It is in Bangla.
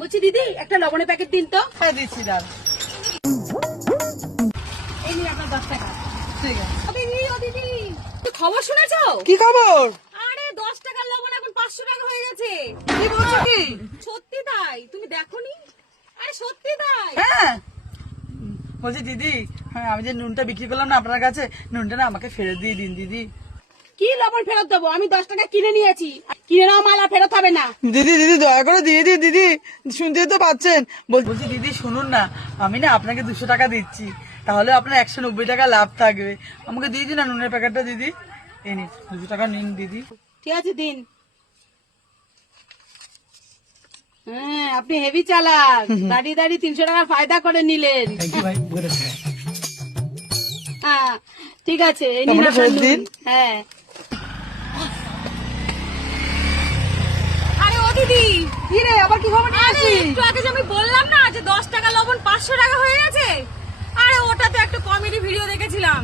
বলছি দিদি একটা লবণের প্যাকেট দিন তো। হ্যাঁ দিচ্ছি দাঁড়। এই নিন আপনার 10 টাকা। ঠিক আছে। ও দিদি খবর শুনেছো? কি খবর? আরে 10 টাকার লবণ এখন 500 টাকা হয়ে গেছে। কি বলছো কি? সত্যি তাই, তুমি দেখোনি? আরে সত্যি তাই। হ্যাঁ বলছি দিদি, হ্যাঁ আমি যে নুনটা বিক্রি করলাম না আপনার কাছে, নুনটা না আমাকে ফেরত দিয়ে দিন দিদি। কি লবণ ফেরত দেবো? আমি 10 টাকা কিনে নিয়েছি, কিনে নাও মাল, আর ফেরত হবে না। দিদি দিদি দয়া করে দিয়ে দিন দিদি, শুনতেই তো পাচ্ছেন। বলছি দিদি শুনুন না, আমি না আপনাকে 200 টাকা দিচ্ছি, তাহলে আপনার 190 টাকা লাভ থাকবে। আমাকে দিয়ে দিন না নুনের প্যাকেটটা দিদি। এই নিন 200 টাকা নিন দিদি। ঠিক আছে দিন। হ্যাঁ আপনি হেভি চালাক, দাঁড়িয়ে দাঁড়িয়ে 300 টাকা ফায়দা করে নিলেন। ভাই হ্যাঁ ঠিক আছে, এই নিন আমাকে আপনার ফেরত নুন। দিন। হ্যাঁ। আরে ও দিদি, কি রে আবার কি খবর নিয়ে আরে আসি? একটু আগে যে আমি বললাম না যে 10 টাকা লবণ 500 টাকা হয়ে গেছে, আরে ওটা তো একটা কমেডি ভিডিও দেখেছিলাম।